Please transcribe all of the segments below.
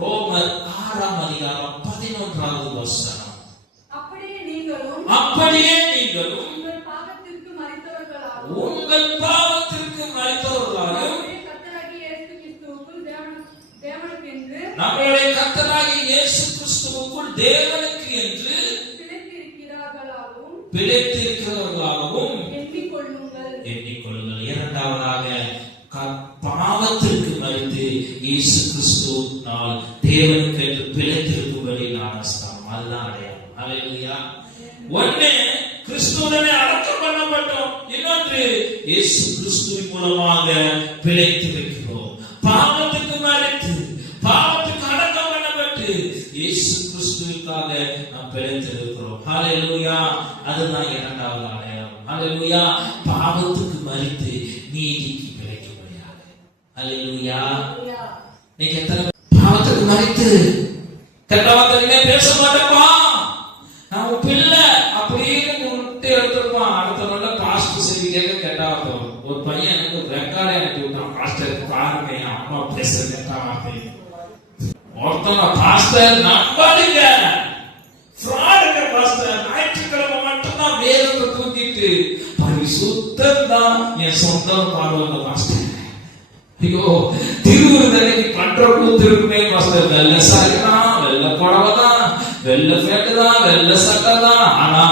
ரோமர் 6ஆம் அதிகாரம் 11வது வசனம். அப்படியே நீங்களும் உங்கள் பாவத்திற்கு மரித்தவர்களாலும் நம்முடைய கர்த்தராகிய இயேசு கிறிஸ்துவுக்குள் தேவனுக்கு என்று பிழைத்திருக்கிறவர்களாகவும் எண்ணிக்கொள்ளுங்கள். இரண்டாவதாக பாவத்திற்கு மரித்து இயேசு கிறிஸ்துவினால் தேவனுக்கு என்று பிழைத்திருக்கும்படி ஞானஸ்நானம், அதுதான் அடையாளம். ஹல்லேலூயா. ஒண்ணு கிறிஸ்துவுடனே அடக்கம் பண்ணப்பட்டோம், இன்னொன்று இயேசு கிறிஸ்துவின் மூலமாக பிழைத்திருக்கிறோம். பாவத்துக்கு மரித்து பாவத்துக்கு அடக்கம் பண்ணப்பட்டு இயேசு கிறிஸ்துவுக்காக நாம் பிழைத்திருக்கிறோம். ஹல்லேலூயா. அதுதான் இரண்டாவது அடையாளம். ஹல்லேலூயா. பாவத்துக்கு மரித்து நீதிக்கு பிழைக்கும்படியாக. ஹல்லேலூயா. நீங்க எத்தனை பாவத்துக்கு மரித்து கெட்டவங்க பேச மாட்டேப்பா, நான் பிள்ளை அப்படின்னு விட்டு எடுத்துருப்பான். அடுத்த நாள் பாஸ்டர் செய்தி கேட்க கெட்டாவது ஒரு பையன் எனக்கு ரெக்கார்டை அனுப்பி விட்டான். பாஸ்டர் பாருங்க என் அம்மா பேச கெட்டாவாங்க. ஒருத்தவங்க பாஸ்டர் நம்பாடுங்க, ஃப்ராடுங்க பாஸ்டர், ஞாயிற்றுக்கிழமை மட்டும்தான் வேதத்தை தூக்கிட்டு பரிசுத்தம் தான் என் சொந்தம் பாடுவாங்க பாஸ்டர். ஐயோ, திருவிருந்தனைக்கு பண்ற கூத்து இருக்குமே பாஸ்டர், வெள்ள சாரிதான், வெள்ள புடவைதான், வெள்ள பேட்டு தான், வெள்ள சட்டை தான், ஆனா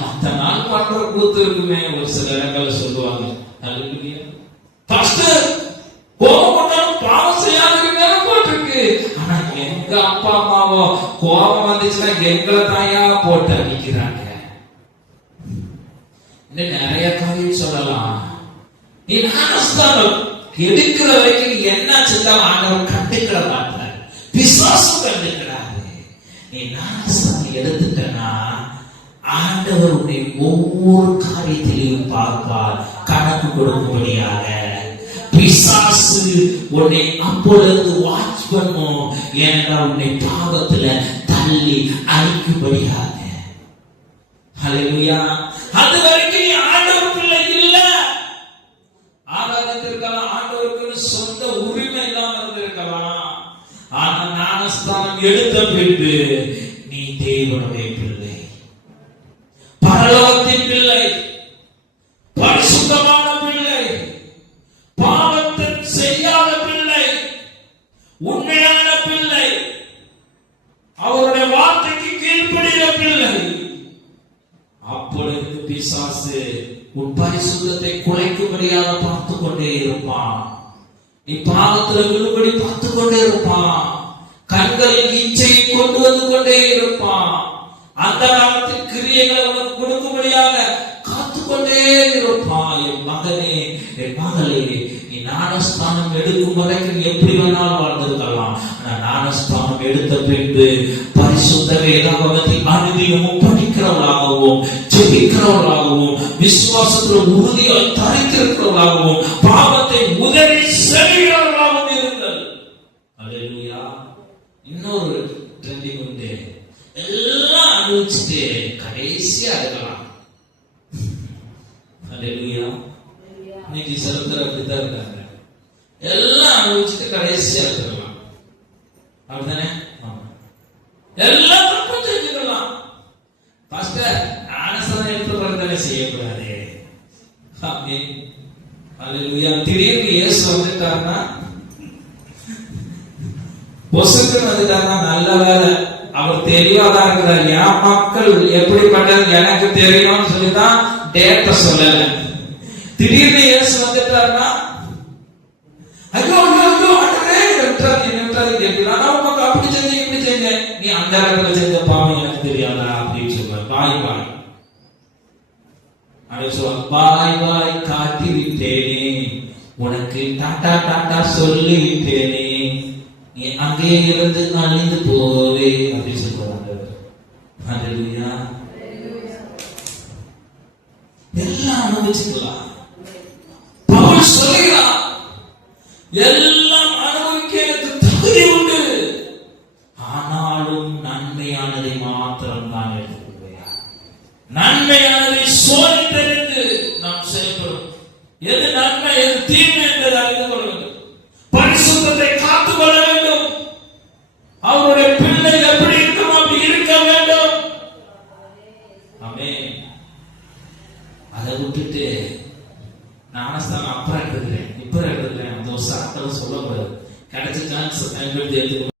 மத்த நாள் பண்ற கூத்து இருக்குமே ஒரு சில இடங்கள்ல சொல்லுவாங்க. ஹல்லேலூயா. பாஸ்டர் கோபம் பண்ணாலும் பாவம் செய்யாதுன்னு போட்டிருக்கு, ஆனா எங்க அப்பா அம்மாவோ கோபம் வந்துச்சுன்னா எங்களை தாயா போட்டு அடிக்கிறாங்க. இன்னும் நிறைய காரியம் சொல்லலாம். நீ ஞானஸ்நானம் எடுக்கிற வரைக்கும் என்ன செஞ்சாலும் ஆண்டவர் கண்டுக்கிற மாட்டார், பிசாசும் கண்டுக்கிறாரு. நீ ஞானஸ்நானம் எடுத்துட்டனா ஆண்டவர் உன்னை ஒவ்வொரு காரியத்திலையும் பார்ப்பார், கணக்கு கொடுக்கும்படியாக. பிசாசு உன்னை அப்பொழுது வாட்ச் பண்ணும், ஏனென்றால் உன்னை பாவத்துல தள்ளி அழிக்கும்படியாக. ஹல்லேலூயா. அது வரைக்கும் நீ ஆண்டவர் பிள்ளை இல்ல, ஆராதத்திற்கெல்லாம் ஆண்டவருக்கு சொந்த உரிமை இல்லாம இருந்திருக்கலாம். ஆனா ஞானஸ்தானம் எடுத்த பின்பு நீ தேவனுடைய பிள்ளை, பரலோகத்தின் பிள்ளை, பரிசுத்தமான பிள்ளை, பாவத்தை செய்யாத பிள்ளை, உண்மையான பிள்ளை, அவருடைய வார்த்தைக்கு கீழ்ப்படிகிற பிள்ளை. அப்பொழுது பிசாசு உன் பரிசுத்தத்தை குலைக்கும்படியாக பார்த்து கொண்டே இருப்பான். நீ பாவத்தில் விழும்படி பார்த்து கொண்டே இருப்பான். கண்களில் இச்சையை கொண்டு வந்து கொண்டே இருப்பான். அந்த காலத்தில் கிரியைகளை உனக்கு கொடுக்கும்படியாக காத்துக்கொண்டே இருப்பான். என் மகனே, என் மகளே, நீ ஞானஸ்தானம் எடுக்கும் வரைக்கும் எப்படி வேணாலும் வாழ்ந்திருக்கலாம். ஆனா ஞானஸ்தானம் எடுத்த பின்பு பரிசுத்த வேதாகமத்தை அனுதினமும் படிக்கிறவர்களாகவும், ஜெபிக்கிறவர்களாகவும், விசுவாசத்தில் உறுதியாய் தரித்திருக்கிறவர்களாகவும், பாவத்தை உதறி செல்கிறவர்களாகவும் இருங்கள். ஹல்லேலூயா. இன்னொரு ட்ரெண்டிங் உண்டு, எல்லாம் அனுபவிச்சுட்டு கடைசியா இருக்கலாம். ஹல்லேலூயா. இன்னைக்கு சிலர் அப்படித்தான் இருக்காங்க, எல்லாம் அனுபவிச்சுட்டு கடைசியா இருக்கலாம். அப்படித்தானே? எல்லாம் தப்பு செஞ்சுக்கலாம். பாஸ்டர் ஞானஸ்நானம் எடுத்து பிறந்தானே செய்யக்கூடாது. ஆமென். ஹல்லேலூயா. திடீர்னு இயேசு வந்துட்டாருன்னா, பொசுக்குன்னு வந்துட்டாருன்னா நல்ல வேலை, அவர் தெளிவாதான் இருக்கிறார். என் மக்கள் எப்படிப்பட்டது எனக்கு தெரியும்னு சொல்லிதான் டேட்ட சொல்லல. திடீர்னு இயேசு வந்துட்டாருன்னா ஐயோ ஐயோ ஐயோ ஆண்டவரே நின்றாரு கேட்கிறான். நான் உனக்கு அப்படி செஞ்சேன் இப்படி செஞ்சேன், நீ அந்த இடத்துல செஞ்ச பாவம் எனக்கு தெரியாதா அப்படின்னு சொல்லுவார். பாய் பாய் அப்படின்னு சொல்லுவாங்க. பாய் பாய் காட்டி விட்டேனே, உனக்கு டாட்டா டாட்டா சொல்லி விட்டேனே, நீ அங்கே இருந்து அழிந்து போவே அப்படின்னு சொல்லுவாங்க. ஹல்லேலூயா. எல்லாம் அனுபவிச்சுக்கலாம். பவுல் சொல்லுகிறான், எல்லாம் அனுபவிக்க எனக்கு தகுதி உண்டு, ஆனாலும் நன்மையானதை மாத்திரம் தான் எடுத்துக்கொள்வேன். நன்மையானதை சோதித்தறிந்து நாம் செயல்படும். எது நன்மை எது தீமை என்பதை அறிந்து கொள்ள வேண்டும். பரிசுத்தத்தை காத்துக் கொள்ள வேண்டும். அதை விட்டுட்டு ஞானஸ்தானம் அப்புறம் எடுத்துக்கிறேன் இப்ப எடுத்துக்கிறேன் அந்த வருஷம் அப்புறம் சொல்லக்கூடாது. கிடைச்ச சான்ஸ் பயன்படுத்தி எடுத்துக்கணும்.